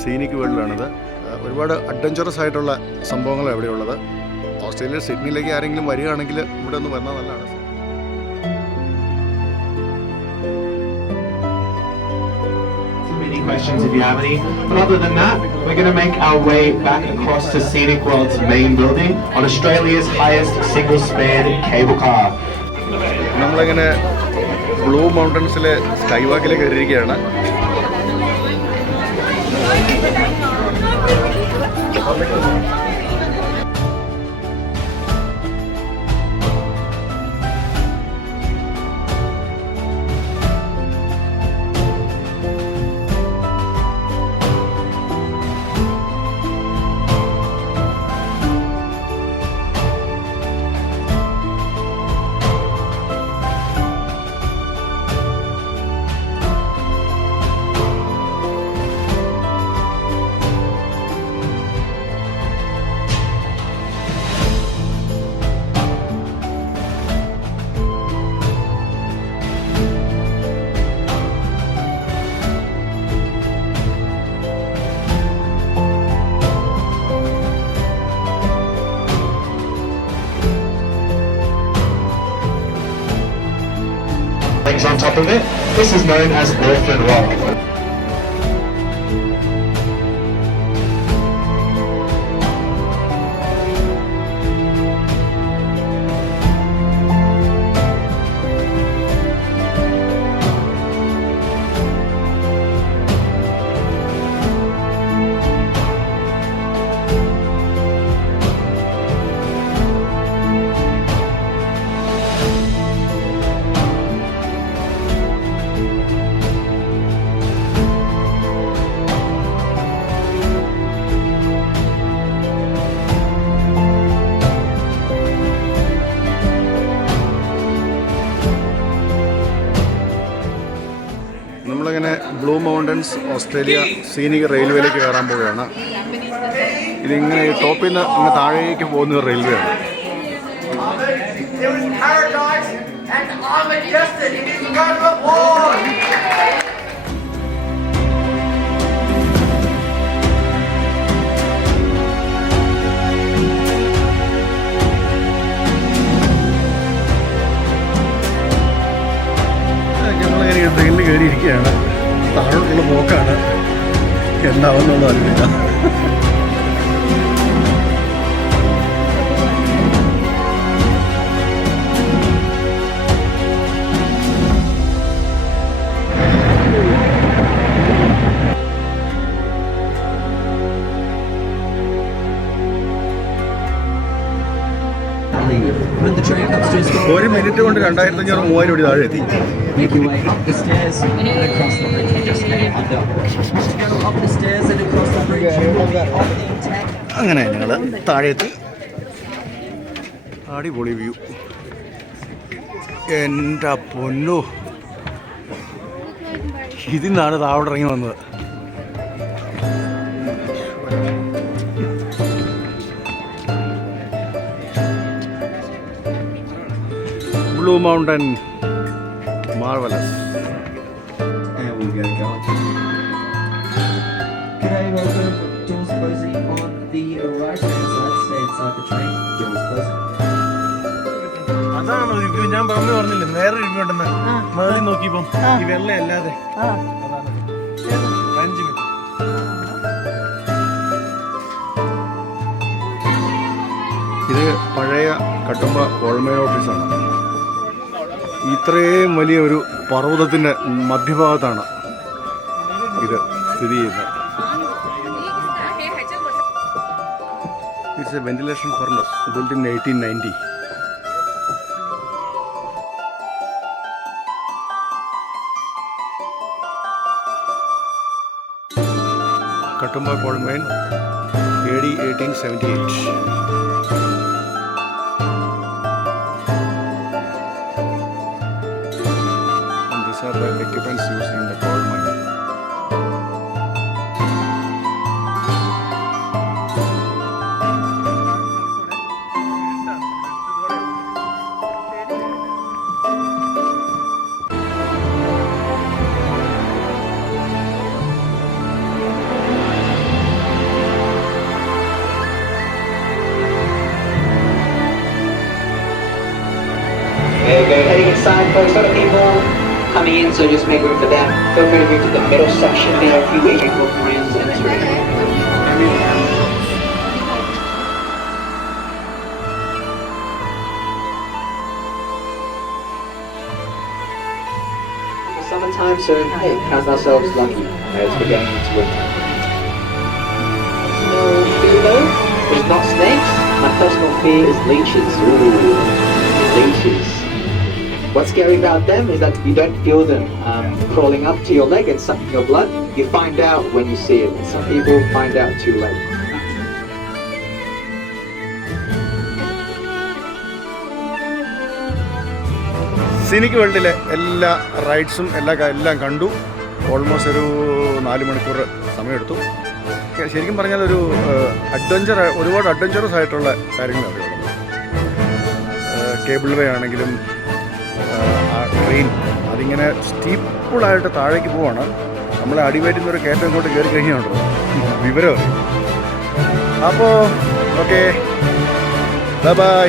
സീനിക് വേൾഡിലാണിത്. ഒരുപാട് അഡ്വഞ്ചറസ് ആയിട്ടുള്ള സംഭവങ്ങളാണ് ഇവിടെയുള്ളത്. ഓസ്ട്രേലിയ സിഡ്നിയിലേക്ക് ആരെങ്കിലും വരികയാണെങ്കിൽ ഇവിടെ ഒന്ന് വന്നാൽ നല്ലതാണ്. Questions if you have any. But other than that, we're going to make our way back across to Scenic World's main building on Australia's highest single-span cable car. നമ്മളിങ്ങനെ ബ്ലൂ മൗണ്ടൻസിലെ സ്കൈ വാക്കിലേക്ക് കയറിയിരിക്കുകയാണ്. On top of it, this is known as Orphan Rock. നമ്മളിങ്ങനെ blue mountains Australia scenic റെയിൽവേയിലേക്ക് കയറാൻ പോവുകയാണ്. ഇതിങ്ങനെ ഈ ടോപ്പിൽ നിന്ന് ഇങ്ങനെ താഴേക്ക് പോകുന്ന റെയിൽവേ ആണ്. ഞങ്ങളിങ്ങനെ ട്രെയിനിൽ കയറിയിരിക്കുകയാണ്. താഴോട്ടുള്ള പോക്കാണ്, എന്താവുന്നുള്ള അറിയില്ല. ഒരു മിനിറ്റ് കൊണ്ട് 2500-3000 അടി താഴെ എത്തി. അങ്ങനെ ഞങ്ങൾ താഴെ എത്തി. അടിപൊളി വ്യൂ. എൻ്റെ പൊന്നോ, ഇതിൽ നിന്നാണ് താഴോട്ട് ഇറങ്ങി വന്നത്. Blue Mountain, marvelous. And we got going. G'day, welcome. Doors closing on the right hand side. Stay inside the train. Doors closing. അതാണ് റിവ്യൂ. ഞാൻ പറഞ്ഞില്ലേ വേറെ റിവ്യൂ ഉണ്ടെന്ന്. മേളിൽ നോക്കിയപ്പം ഈ വെള്ളം അല്ലാതെ 5 മിനിറ്റ്. ഇത് പഴയ കട്ടുമ്പ ഗവൺമെൻറ് ഓഫീസാണ്. ഇത്രയും വലിയ ഒരു പർവ്വതത്തിൻ്റെ മധ്യഭാഗത്താണ് ഇത് സ്ഥിതി ചെയ്യുന്നത്. It's a ventilation furnace built in 1890. Katoomba coal mine AD 1878. Are the equipments used in the coal mine. There you go, heading inside, folks. A lot of people coming in, so just make room for them. Feel free to move to the middle section. There are a few Asian friends entering. Summertime, so hey, count ourselves lucky as we're getting into winter. No fear though, there's not snakes. My personal fear is leeches. Ooh, leeches. What's scary about them is that you don't feel them crawling up to your leg and sucking your blood. You find out when you see it. Some people find out too late. Scenic വേൾഡിലെ എല്ലാ റൈഡ്സും എല്ലാം കണ്ടു. ഓൾമോസ്റ്റ് ഒരു 4 മണിക്കൂർ സമയമെടുത്തു. ശരിക്കും പറഞ്ഞാൽ ഒരു ഒരുപാട് അഡ്വഞ്ചറസ് ആയിട്ടുള്ള കാര്യങ്ങളാണ് അവിടെ ഉള്ളത്. കേബിൾ വേ ആണെങ്കിലും ആ ട്രെയിൻ അതിങ്ങനെ സ്റ്റീപ്പിളായിട്ട് താഴേക്ക് പോവാണ്. നമ്മളെ അടിവയറ്റിൽ നിന്നൊരു കയറ്റം ഇങ്ങോട്ട് കയറി കഴിഞ്ഞുണ്ടോ വിവരം. അപ്പോൾ ഓക്കെ, ബൈ ബൈ.